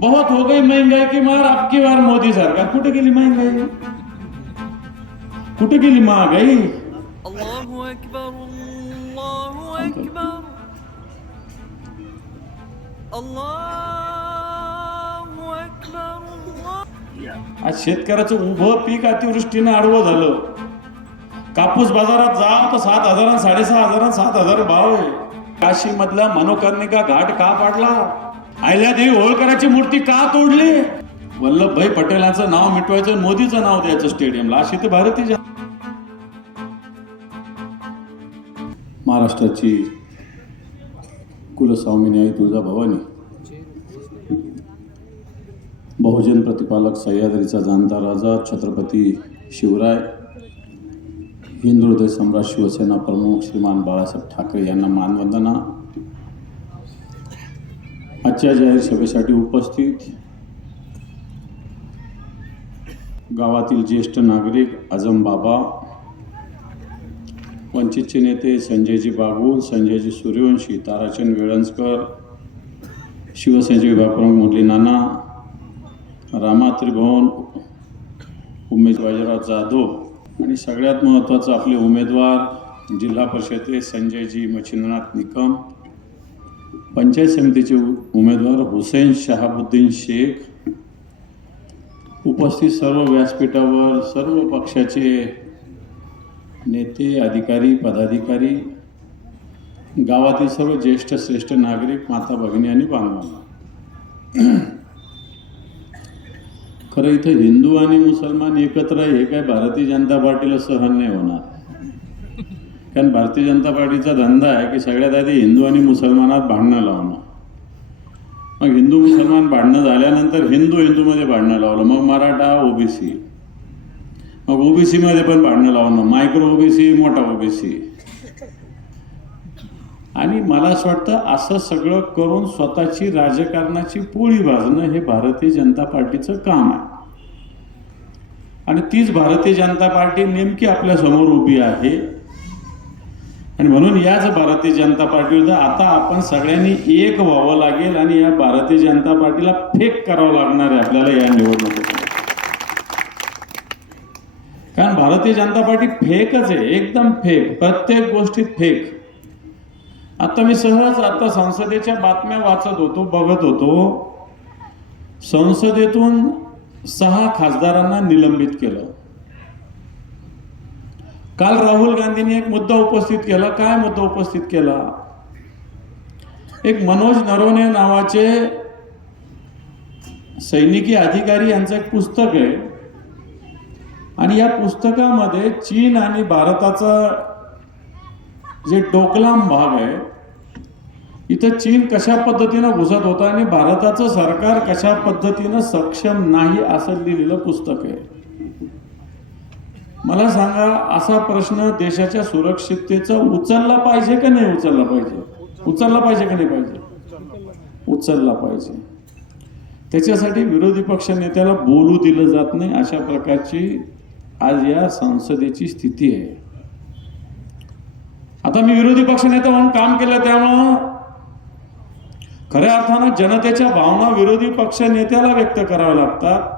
बहुत हो गई महंगाई की मार, अब की बार मोदी सरकार. कुठे गेली महंगाई? कुठे गेली महागाई? अल्लाहु अकबर अल्लाहु अकबर अल्लाहु अकबर अल्लाह. आज शेतकऱ्याचं उभं पीक अतिवृष्टीनं आडवं झालं. कापूस बाजारात जा तर 7,000 6,500 7,000 भाव आहे. काशी मधला मनोकर्णिका घाट का पाडला? अहिल्यादेवी होळकराची मूर्ती का तोडली? वल्लभभाई पटेलांचं नाव मिटवायचं, मोदीचं नाव द्यायचं स्टेडियमला, अशी तर भारतीय महाराष्ट्राची कुलस्वामिनी आई तुळजाभवानी, बहुजन प्रतिपालक सह्याद्रीचा जाणता राजा छत्रपती शिवराय, हिंदू हृदय सम्राट शिवसेना प्रमुख श्रीमान बाळासाहेब ठाकरे यांना मानवंदना. आजच्या जाहीर सभेसाठी उपस्थित गावातील ज्येष्ठ नागरिक आजम बाबा, वंचितचे नेते संजयजी बागुल, संजयजी सूर्यवंशी, ताराचंद वेळंजकर, शिवसेनेचे विभाग प्रमुख मुरली नाना, रामा त्रिभुवन, उमेश बाजीराव जाधव आणि सगळ्यात महत्त्वाचं आपले उमेदवार जिल्हा परिषदेचे संजयजी मच्छिंद्रनाथ निकम, पंचायत समितीचे उमेदवार हुसेन शहाबुद्दीन शेख, उपस्थित सर्व व्यासपीठावर सर्व पक्षाचे नेते, अधिकारी, पदाधिकारी, गावातील सर्व ज्येष्ठ श्रेष्ठ नागरिक, माता भगिनी आणि बांधवांना. खरं इथं हिंदू आणि मुसलमान एकत्र हे काय भारतीय जनता पार्टीला सहन नाही होणार. कारण भारतीय जनता पार्टीचा धंदा आहे की सगळ्यात आधी हिंदू आणि मुसलमानात भांडणं लावणं. मग हिंदू मुसलमान भांडणं झाल्यानंतर हिंदूमध्ये भांडणं लावलं, मग मराठा ओबीसी, मग ओबीसीमध्ये पण भांडणं लावणं, मायक्रो ओबीसी, मोठा ओबीसी. आणि मला असं वाटतं असं सगळं करून स्वतःची राजकारणाची पोळी भाजणं हे भारतीय जनता पार्टीचं काम आहे. आणि तीच भारतीय जनता पार्टी नेमकी आपल्या समोर उभी आहे. आणि म्हणून याच भारतीय जनता पार्टीविरुद्ध आता आपण सगळ्यांनी एक व्हावं लागेल आणि या भारतीय जनता पार्टीला फेक करावं लागणार आहे आपल्याला या निवडणुकीत. कारण भारतीय जनता पार्टी फेकच आहे, एकदम फेक, प्रत्येक गोष्टीत फेक. आता मी सहज संसदेच्या बातम्या वाचत होतो, बघत होतो. संसदेतून 6 खासदारांना निलंबित केलं. काल राहुल गांधींनी एक मुद्दा उपस्थित केला. काय मुद्दा उपस्थित केला? एक मनोज नरवणे नावाचे सैनिकी अधिकारी यांचं एक पुस्तक आहे आणि या पुस्तकामध्ये चीन आणि भारताचा जे डोकलाम भाग आहे, इथं चीन कशा पद्धतीनं घुसत होता आणि भारताचं सरकार कशा पद्धतीनं सक्षम नाही असं लिहिलेलं पुस्तक आहे. मला सांगा, असा प्रश्न देशाच्या सुरक्षिततेचा उचलला पाहिजे का नाही उचलला पाहिजे? उचलला पाहिजे का नाही पाहिजे? उचलला पाहिजे. त्याच्यासाठी विरोधी पक्ष नेत्याला बोलू दिलं जात नाही, अशा प्रकारची आज या संसदेची स्थिती आहे. आता मी विरोधी पक्ष नेता म्हणून काम केलं, त्यामुळं खऱ्या अर्थानं जनतेच्या भावना विरोधी पक्ष नेत्याला व्यक्त कराव्या लागतात.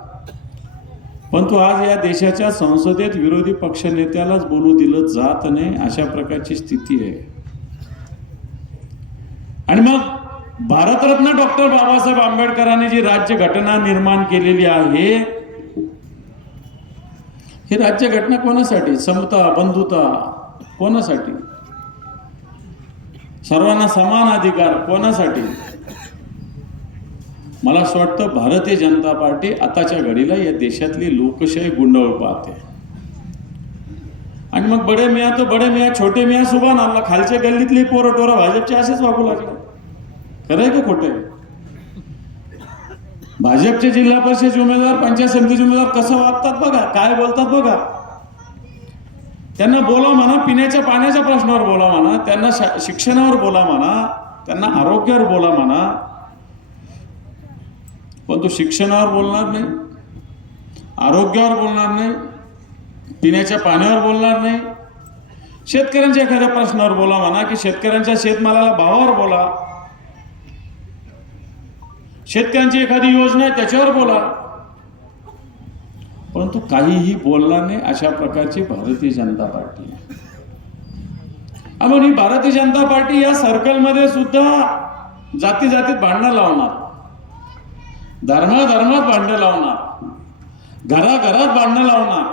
परंतु आज या देशाच्या संसदेत विरोधी पक्ष नेत्यालाच बोलू दिलं जात नाही, अशा प्रकारची स्थिती आहे. आणि मग भारतरत्न डॉक्टर बाबासाहेब आंबेडकरांनी जी राज्यघटना निर्माण केलेली आहे, ही राज्यघटना कोणासाठी? समता, बंधुता कोणासाठी? सर्वांना समान अधिकार कोणासाठी? मला असं वाटतं भारतीय जनता पार्टी आताच्या घडीला या देशातली लोकशाही गुंडाळू पाहते. आणि मग बडे मियाँ तो बडे मियाँ, छोटे मियाँ सुभान अल्लाह, खालच्या गल्लीतली पोरं टोरं भाजपचे असेच वागू लागले. खरंय का खोटं आहे? भाजपचे जिल्हा परिषदेचे उमेदवार, पंचायत समितीचे उमेदवार कसं वागतात बघा, काय बोलतात बघा. त्यांना बोला म्हणा, पिण्याच्या पाण्याच्या प्रश्नावर बोला म्हणा, त्यांना शिक्षणावर बोला म्हणा, त्यांना आरोग्यावर बोला म्हणा, पण तो शिक्षणावर बोलणार नाही, आरोग्यावर बोलणार नाही, पिण्याच्या पाण्यावर बोलणार नाही. शेतकऱ्यांच्या एखाद्या प्रश्नावर बोला म्हणा, की शेतकऱ्यांच्या शेतमालाला भावावर बोला. शेतकऱ्यांची एखादी योजना आहे त्याच्यावर बोला, परंतु काहीही बोलला नाही अशा प्रकारची भारतीय जनता पार्टी. आणि ही भारतीय जनता पार्टी या सर्कलमध्ये सुद्धा जाती जातीत भांडणं लावणार, धर्मात भांडणं लावणार, घराघरात भांडणं लावणार.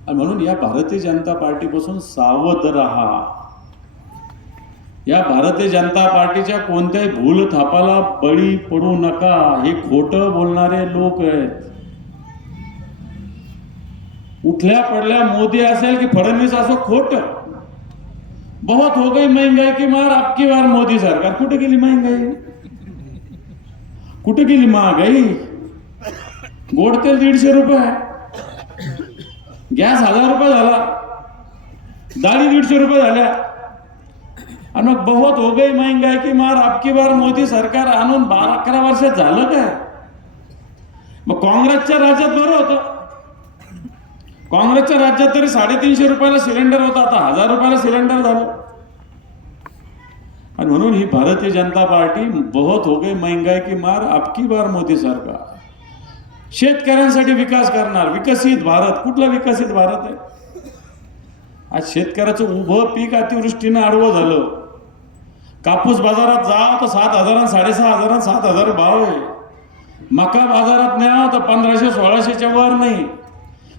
आणि म्हणून या भारतीय जनता पार्टीपासून सावध राहा. या भारतीय जनता पार्टीच्या कोणत्याही भूल थापाला बळी पडू नका. हे खोटं बोलणारे लोक आहेत. उठल्या पडल्या मोदी असेल की फडणवीस असो, खोट. बहुत हो गई महंगाई की मार, आपकी बार मोदी सरकार. कुठे गेली महंगाई? कुठे गेली महागाई? गोड तेल 150 रुपये, गॅस 1000 रुपये झाला, डाळी 150 रुपये झाल्या. आणि मग बहुत हो गई महंगाई की मार, आपकी बार मोदी सरकार आणून 12-11 वर्षात झालं काय? मग काँग्रेसच्या राज्यात बरं होतं. काँग्रेसच्या राज्यात तरी 350 रुपयाला सिलेंडर होता, आता 1000 रुपयाला सिलेंडर झालं. आणि म्हणून ही भारतीय जनता पार्टी बहुत हो गई महंगाई की मार, आपकी बार मोदी सरकार. शेतकऱ्यांसाठी विकास करणार, विकसित भारत. कुठला विकसित भारत आहे? आज शेतकऱ्याचं उभं पीक अतिवृष्टीनं आडवं झालं. कापूस बाजारात जा तर 7,000 6,500 7,000 भाव आहे. मका बाजारात न्या तर 1500-1600च्या वर नाही.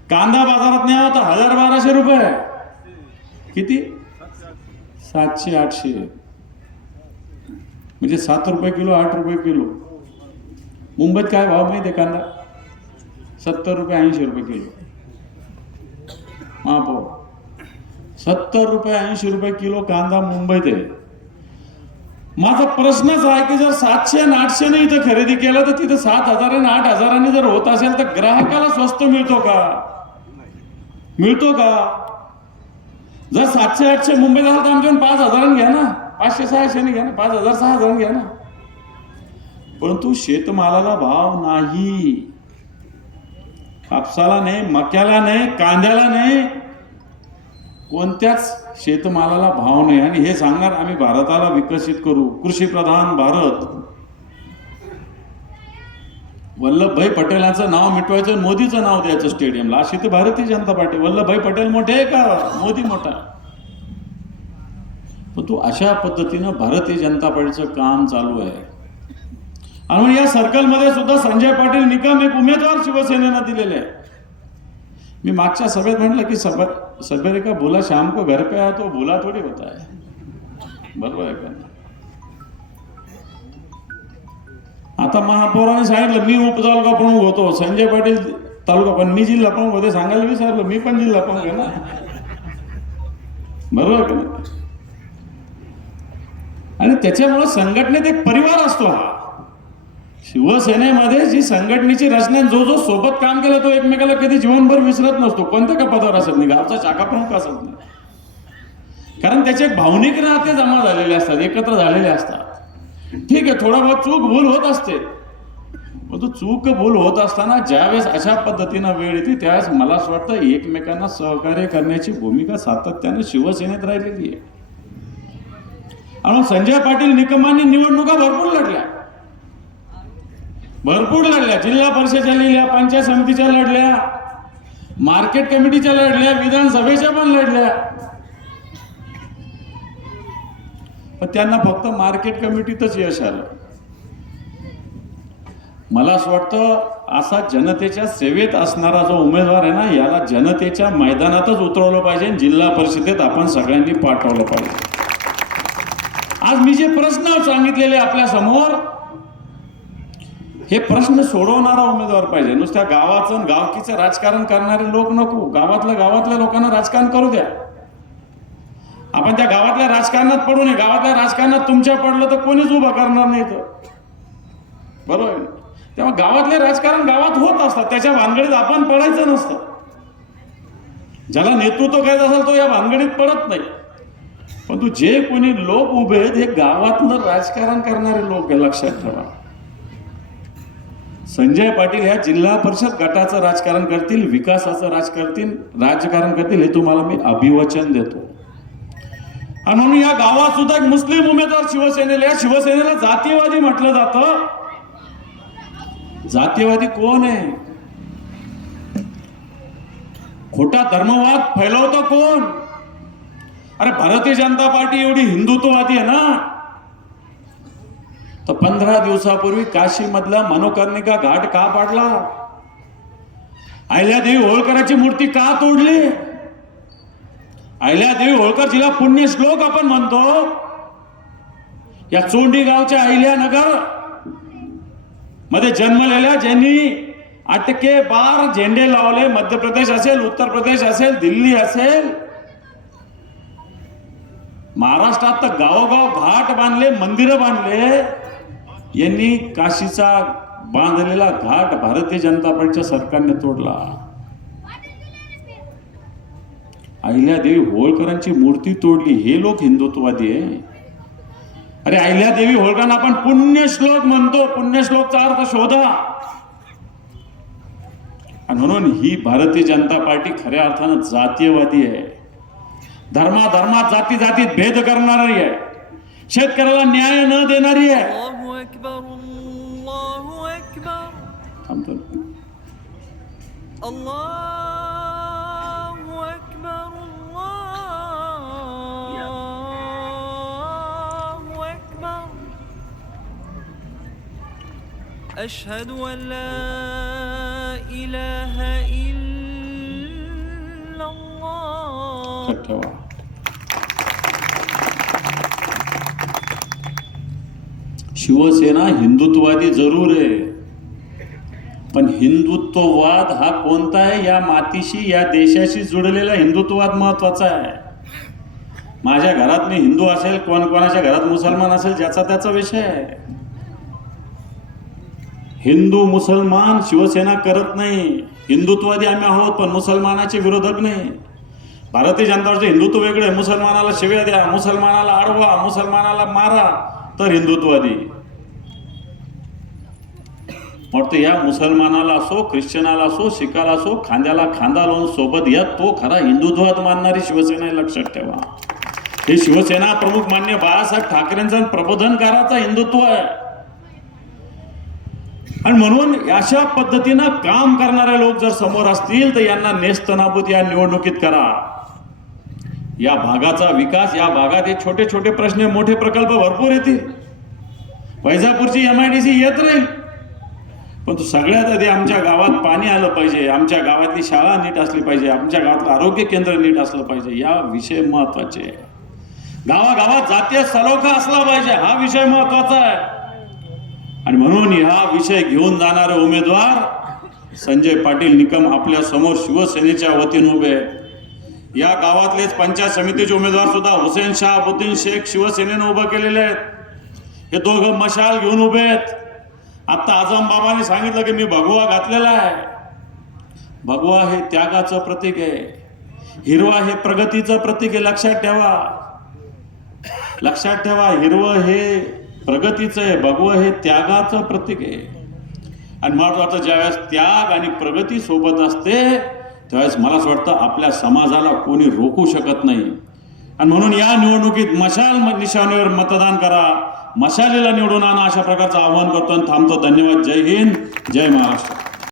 कांदा बाजारात न्या तर 1000-1200 रुपये. किती? 700-800. म्हणजे 7 रुपये किलो, 8 रुपये किलो. मुंबईत काय भाव माहिती आहे कांदा? 70 रुपये 80 रुपये किलो. महापौर 70 रुपये 80 रुपये किलो कांदा मुंबईत आहे. माझा प्रश्नच आहे की जर 700 आणि 800 ने इथं खरेदी केलं तर तिथं 7,000 आणि 8,000 जर होत असेल तर ग्राहकाला स्वस्त मिळतो का? मिळतो का? जर 700-800 मुंबईत असेल तर आमच्याकडून 5,000 घ्या ना, 500-600 घ्या ना, 5,000-6,000 घ्या ना. परंतु शेतमालाला भाव नाही. कापसाला नाही, मक्याला नाही, कांद्याला नाही, कोणत्याच शेतमालाला भाव नाही. आणि हे सांगणार आम्ही भारताला विकसित करू, कृषीप्रधान भारत. वल्लभभाई पटेलांचं नाव मिटवायचं, मोदीचं नाव द्यायचं स्टेडियमला. अशी तर भारतीय जनता पार्टी. वल्लभभाई पटेल मोठे आहे का मोदी मोठा? पण तू अशा पद्धतीनं भारतीय जनता पार्टीचं काम चालू आहे. आणि या सर्कलमध्ये सुद्धा संजय पाटील निकम एक उमेदवार शिवसेनेनं दिलेले आहे. मी मागच्या सभेत म्हटलं की सवेरे का बोला शाम को घर पे आया तो बोला थोडी होता है. बरोबर आहे का? आता महापौराने सांगितलं मी उपतालुका प्रमुख होतो, संजय पाटील तालुका, पण मी जिल्हा प्रमुख होते सांगायला विसरलो. मी पण जिल्हा प्रमुख आहे ना. बरोबर का नाही? आणि त्याच्यामुळे संघटनेत एक परिवार असतो. हा शिवसेनेमध्ये जी संघटनेची रचना, जो जो सोबत काम केलं तो एकमेकाला कधी जीवनभर विसरत नसतो. कोणत्या का पदावर असत नाही, गावचा शाखा प्रमुख असत नाही. कारण त्याचे एक भावनिक नाते जमा झालेले असतात, एकत्र झालेले असतात. ठीक आहे, थोडा बहुत चूक भूल होत असते, परंतु चूक भूल होत असताना ज्यावेळेस अशा पद्धतीनं वेळ येते त्यावेळेस मला असं वाटतं एकमेकांना सहकार्य करण्याची भूमिका सातत्याने शिवसेनेत राहिलेली आहे. आणि संजय पाटील निकमांनी निवडणुका भरपूर लढल्या, जिल्हा परिषदेच्या लढल्या, पंचायत समितीच्या लढल्या, मार्केट कमिटीच्या लढल्या, विधानसभेच्या पण लढल्या. पण त्यांना फक्त मार्केट कमिटीतच यश आलं. मला असं वाटतं असा जनतेच्या सेवेत असणारा जो उमेदवार आहे ना, याला जनतेच्या मैदानातच उतरवलं पाहिजे. जिल्हा परिषदेत आपण सगळ्यांनी पाठवलं पाहिजे. आज मी जे प्रश्न सांगितलेले आपल्या समोर, हे प्रश्न सोडवणारा उमेदवार पाहिजे. नुसत्या गावाचं गावकीचं राजकारण करणारे लोक नको. गावातल्या लोकांना राजकारण करू द्या. आपण त्या गावातल्या राजकारणात पडू नये. गावातल्या राजकारणात तुमच्या पडलं तर कोणीच उभं करणार नाही. बरोबर. तेव्हा गावातले राजकारण गावात होत असतात, त्याच्या भानगडीत आपण पडायचं नसतं. ज्याला नेतृत्व करायचं असेल तो या भानगडीत पडत नाही. परंतु जे कोणी लोक उभे आहेत हे गावातलं राजकारण करणारे लोक आहे, लक्षात ठेवा. संजय पाटील ह्या जिल्हा परिषद गटाचं राजकारण करतील, विकासाचं राजकारण करतील, हे तुम्हाला मी अभिवचन देतो. आणि म्हणून या गावात सुद्धा एक मुस्लिम उमेदवार शिवसेनेला जातीयवादी म्हटलं जातं. जातीयवादी कोण आहे? खोटा धर्मवाद फैलवतो कोण? अरे भारतीय जनता पार्टी एवढी हिंदुत्ववादी आहे ना, तर 15 दिवसापूर्वी काशी मधला मनोकर्णिका घाट का पाडला? अहिल्यादेवी होळकराची मूर्ती का तोडली? अहिल्यादेवी होळकर जिला पुण्यश्लोक आपण म्हणतो, या चोंडी गावच्या अहिल्यानगर मध्ये जन्मलेल्या, ज्यांनी अटके बार झेंडे लावले, मध्य प्रदेश असेल, उत्तर प्रदेश असेल, दिल्ली असेल, महाराष्ट्रात तर गावोगाव घाट बांधले, मंदिरं बांधले, यांनी काशीचा बांधलेला घाट भारतीय जनता पार्टीच्या सरकारने तोडला. अहिल्यादेवी होळकरांची मूर्ती तोडली, हे लोक हिंदुत्ववादी आहे? अरे अहिल्यादेवी होळकरांना आपण पुण्यश्लोक म्हणतो, पुण्यश्लोकचा अर्थ शोधा. आणि म्हणून ही भारतीय जनता पार्टी खऱ्या अर्थानं जातीयवादी आहे, धर्मात जाती जातीत भेद करणारी आहे, शेतकऱ्याला न्याय न देणारी आहे. अल्लाहु अकबर, अल्लाहु अकबर, थांबतो. अल्लाहु अकबर, अल्लाहु अकबर. अशहदु अन ला इलाहा इल्लल्लाह. ठेवा. शिवसेना हिंदुत्ववादी जरूर आहे, पण हिंदुत्ववाद हा कोणता आहे? या मातीशी, या देशाशी जुळलेला हिंदुत्ववाद महत्वाचा आहे. माझ्या घरात मी हिंदू असेल, कोणाच्या घरात मुसलमान असेल, ज्याचा त्याचा विषय आहे. हिंदू मुसलमान शिवसेना करत नाही. हिंदुत्ववादी आम्ही आहोत, पण मुसलमानाचे विरोधक नाही. भारतीय जनता पार्टीचे हिंदुत्व वेगळे, मुसलमानाला शिव्या द्या, मुसलमानाला अडवा, मुसलमानाला मारा, तर हिंदुत्ववादी. वाटतं या मुसलमानाला असो, ख्रिश्चनाला असो, शिखाला असो, खांद्याला खांदा लावून सोबत या, तो खरा हिंदुत्ववाद मानणारी शिवसेना आहे, लक्षात ठेवा. हे शिवसेना प्रमुख मान्य बाळासाहेब ठाकरेंचा प्रबोधनकाराचा हिंदुत्व आहे. आणि म्हणून अशा पद्धतीनं काम करणारे लोक जर समोर असतील, तर यांना नेस्तनाबूत या निवडणुकीत करा. या भागाचा विकास, या भागात हे छोटे छोटे प्रश्न, मोठे प्रकल्प भरपूर येतील. वैजापूरची MIDC येत राहील, पण तो सगळ्यात आधी आमच्या गावात पाणी आलं पाहिजे, आमच्या गावातली शाळा नीट असली पाहिजे, आमच्या गावातलं आरोग्य केंद्र नीट असलं पाहिजे. या विषय महत्वाचे आहे. गावागावात जातीय सलोखा असला पाहिजे, हा विषय महत्वाचा आहे. आणि म्हणून हा विषय घेऊन जाणारे उमेदवार संजय पाटील निकम आपल्या समोर शिवसेनेच्या वतीने उभे आहेत. या गावातलेच पंचायत समितीचे उमेदवार सुद्धा हुसेन शहाबुद्दीन शेख शिवसेनेने उभं केलेले आहेत. हे दोघं मशाल घेऊन उभे आहेत. आता आझम बाबांनी सांगितलं की मी भगवा घातलेला आहे. भगवा हे त्यागाचं प्रतीक आहे, हिरवा हे प्रगतीचं प्रतीक आहे. लक्षात ठेवा, लक्षात ठेवा. हिरवं हे प्रगतीचं आहे, भगवं हे त्यागाचं प्रतीक आहे. आणि मला वाटतं ज्यावेळेस त्याग आणि प्रगती सोबत असते, त्यावेळेस मला असं वाटतं आपल्या समाजाला कोणी रोखू शकत नाही. आणि म्हणून या निवडणुकीत मशाल निशाणीवर मतदान करा, मशालीला निवडून आणा, अशा प्रकारचं आवाहन करतो आणि थांबतो. धन्यवाद. जय हिंद, जय महाराष्ट्र.